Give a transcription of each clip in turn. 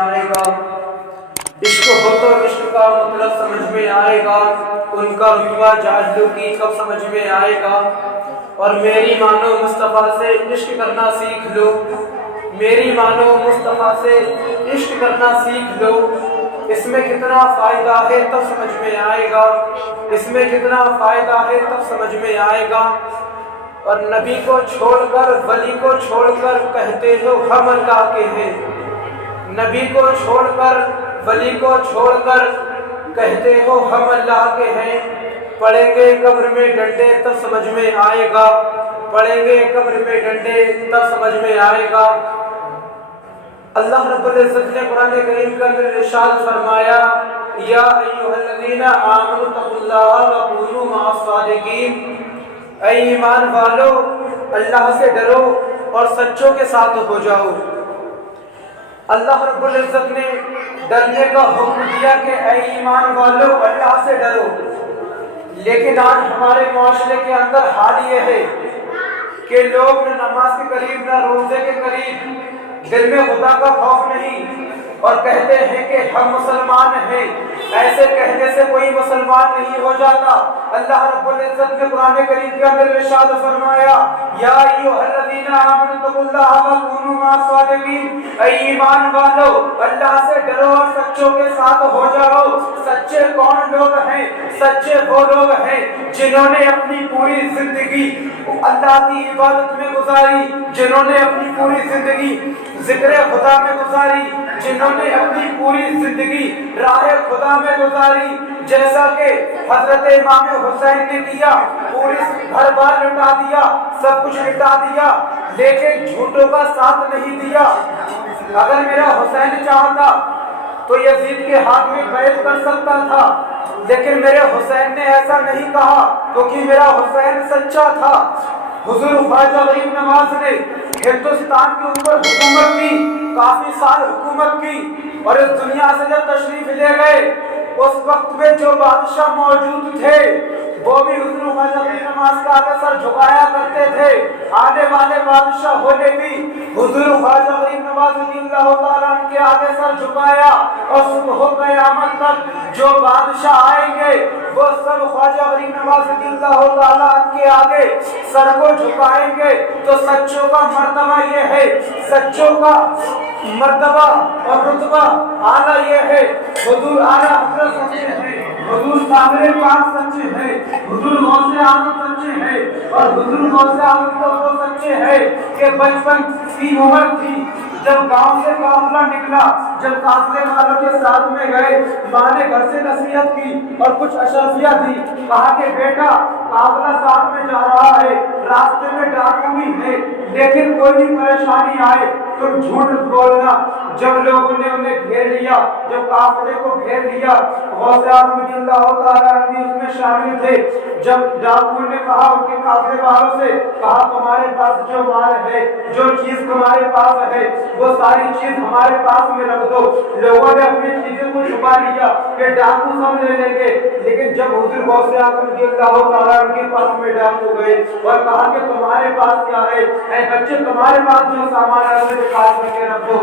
آئے گا، عشق ہو تو عشق کا مطلب سمجھ میں آئے گا، ان کا رتبہ جاہلوں کی کب سمجھ میں آئے گا۔ اور میری مانو مصطفیٰ سے عشق کرنا سیکھ لو، میری مانو مصطفیٰ سے عشق کرنا سیکھ لو، اس میں کتنا فائدہ ہے تب سمجھ میں آئے گا، اس میں کتنا فائدہ ہے تب سمجھ میں آئے گا۔ اور نبی کو چھوڑ کر ولی کو چھوڑ کر کہتے ہو ہم اللہ کے ہیں، نبی کو چھوڑ کر ولی کو چھوڑ کر کہتے ہو ہم اللہ کے ہیں، پڑیں گے قبر میں ڈنڈے تب سمجھ میں آئے گا، پڑیں گے قبر میں ڈنڈے تب سمجھ میں آئے گا۔ اللہ رب العزت نے قرآن کریم کا ارشاد فرمایا، یا ایھا الذین آمنوا اتقوا اللہ وکونوا مع الصادقین، اے ایمان والو اللہ سے ڈرو اور سچوں کے ساتھ ہو جاؤ۔ اللہ رب العزت نے ڈرنے کا حکم دیا کہ اے ایمان والو اللہ سے ڈرو، لیکن آج ہمارے معاشرے کے اندر حال یہ ہے کہ لوگ نہ نماز کے قریب نہ روزے کے قریب، دل میں خدا کا خوف نہیں، اور کہتے ہیں کہ ہم مسلمان ہیں۔ ایسے کہنے سے کوئی مسلمان نہیں ہو جاتا۔ اللہ رب العزت نے قرآن کریم کے اندر ارشاد فرمایا، یا ایھا الذین آمنوا اتقوا اللہ وکونوا مع الصادقین، اے ایمان والو اللہ سے ڈرو اور سچوں کے ساتھ ہو جاؤ۔ سچے کون لوگ ہیں؟ سچے وہ لوگ ہیں جنہوں نے اپنی پوری زندگی اللہ کی عبادت میں گزاری، جنہوں نے اپنی پوری زندگی ذکر خدا میں گزاری، جنہوں نے اپنی پوری زندگی راہ خدا میں گزاری، جیسا کہ حضرت امام حسین نے کیا، پوری گھر بار لٹا دیا، سب کچھ لٹا دیا، لیکن جھوٹوں کا ساتھ نہیں دیا۔ اگر میرا حسین چاہتا تو یزید کے ہاتھ میں بیعت کر سکتا تھا، لیکن میرے حسین نے ایسا نہیں کہا کیونکہ میرا حسین سچا تھا۔ حضور خواجہ غریب نواز نے ہندوستان کے اوپر حکومت کی، کافی سال حکومت کی، اور اس دنیا سے جب تشریف لے گئے اس وقت میں جو بادشاہ موجود تھے وہ بھی حضور خواجہ غریب نواز کے آگے سر جھکایا کرتے تھے۔ آنے والے بادشاہ ہونے بھی حضور خواجہ غریب نواز رضی اللہ تعالیٰ عنہ کے آگے سر جھکایا، اور صبح قیامت تک جو بادشاہ آئیں گے وہ سب خواجہ غریب نواز رضی اللہ تعالیٰ عنہ کے آگے سر کو جھکائیں گے۔ تو سچوں کا مرتبہ یہ ہے، سچوں کا مرتبہ اور رتبہ اعلیٰ یہ ہے، حضور اعلیٰ حضرت سچے ہیں، حضور صابر پاک سچے ہیں، حضور غوث اعظم سچے ہیں، اور حضور غوث اعظم تو وہ سچے ہیں کہ بچپن کی عمر تھی جب گاؤں سے قافلہ نکلا، جب قافلے والوں کے ساتھ میں گئے، ماں نے گھر سے نصیحت کی اور کچھ اشرفیہ دی، کہا کہ بیٹا قافلہ ساتھ میں جا رہا ہے، راستے میں ڈاکو بھی ہے، لیکن کوئی بھی پریشانی آئے تم جھوٹ بولنا۔ جب لوگوں نے انہیں گھیر لیا، جب قافلے کو گھیر لیا، غوث اعظم رضی اللہ تعالیٰ عنہ بھی اس میں شامل تھے، جب ڈاکوؤں نے کہا ان کے قافلے والوں سے، کہا تمہارے پاس جو مال ہے، جو چیز تمہارے پاس ہے وہ ساری چیز ہمارے پاس میں رکھ دو۔ لوگوں نے اپنی چیزوں کو چھپا لیا کہ ڈاکو سب لے لیں گے، لیکن جب حضور غوث اعظم رضی اللہ تعالیٰ عنہ کے پاس میں ڈاکو گئے اور کہا کہ تمہارے پاس کیا ہے؟ اے بچے تمہارے پاس جو سامان ہے اسے نکال کر کے رکھ دو۔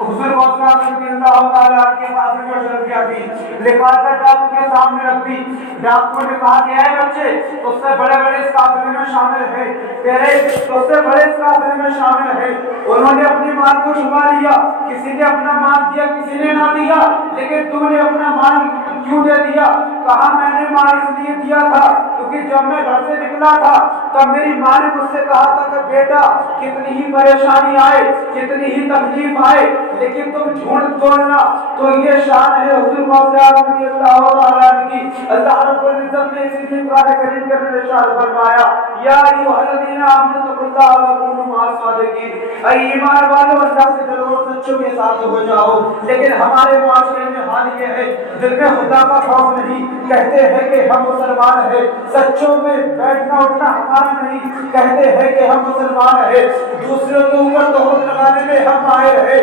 حضور غوث اعظم رضی اللہ تعالیٰ عنہ کے پاس میں جو اشرفیہ تھی نکال کر ڈاکو کے سامنے رکھ دی۔ ڈاکو نے کہا کہ اے بچے اس سے بڑے بڑے اس قافلے میں شامل ہیں، تیرے اس سے بڑے اس قافلے میں شامل ہیں۔ انہوں نے اپنے مال کو چھپا لیا، کسی نے اپنا مال دیا کسی نے نہ دیا، لیکن تو نے اپنا مال کیوں دے دیا؟ کہا میں نے مال اس لیے دیا تھا کیونکہ جب میں گھر سے نکلا تھا تب میری ماں نے مجھ سے کہا تھا کہ بیٹا کتنی ہی پریشانی آئے، کتنی ہی تکلیف آئے، لیکن تم جھوٹ بولنا۔ تو یہ شان ہے حضور غوث اعظم رضی اللہ تعالیٰ عنہ کی۔ اللہ رب العزت نے اسی لیے قرآن کریم کے اندر ارشاد فرمایا، یا ایھا الذین آمنوا اتقوا اللہ وکونوا مع الصادقین، اے ایمان والو اللہ سے ڈرو اور سچوں کے ساتھ ہو جاؤ۔ لیکن ہمارے معاشرے میں حال یہ ہے، دل میں خدا کا خوف نہیں، کہتے ہیں کہ ہم مسلمان ہیں، سچوں میں بیٹھنا اٹھنا ہمارا نہیں، کہتے ہیں کہ ہم مسلمان ہیں، دوسروں کے اوپر تہمت لگانے میں ہم ماہر ہیں۔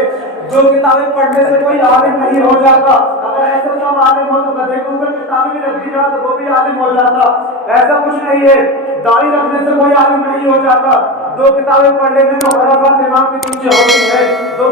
جو کتابیں پڑھنے سے کوئی عالم نہیں ہو جاتا، اگر ایسا سب عالم ہو تو گدھے کے اوپر کتابیں بھی رکھ دی جائے تو وہ بھی عالم ہو جاتا۔ ایسا کچھ نہیں ہے، داڑھی رکھنے سے کوئی عالم نہیں ہو جاتا، دو کتابیں پڑھ لینے میں غرض امام کے پیچھے ہوتی ہے، دو